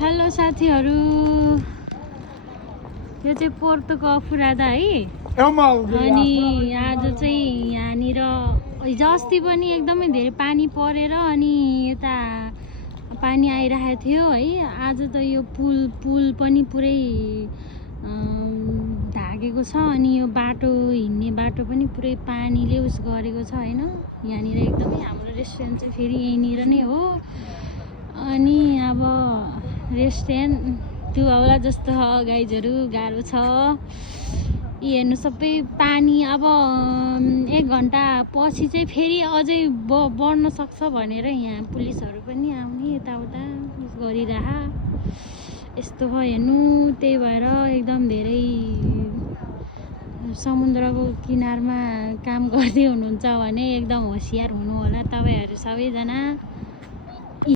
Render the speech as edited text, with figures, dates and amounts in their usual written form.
Hello साथीहरू, यो चाहिँ पोर्तोको अफुरादा है। अनि आज चाहिँ यहाँनिर हिजो अस्ति पनि एकदमै धेरै पानी परेर अनि यता पानी आइरहेको थियो है। आज त यो पुल पनि पुरै ढाकेको छ अनि यो बाटो हिँड्ने बाटो पनि पुरै पानीले उस गरेको छ हैन। यहाँनिर एकदमै हाम्रो रेस्टुरेन्ट चाहिँ फेरि यहीँनिर नै हो। अनि अब रेस्टुरेन्ट त्यो होला जस्तो छ गाइजहरू, गाह्रो छ। यी हेर्नु सबै पानी। अब 1 घन्टा पछि चाहिँ फेरि अझै बढ्न सक्छ भनेर यहाँ पुलिसहरू पनि आउने यताउता गरिरह यस्तो भयो हेर्नु। त्यही भएर एकदम धेरै समुद्रको किनारमा काम गर्दै हुनुहुन्छ भने एकदम होसियार हुनु होला तपाईहरु सबैजना।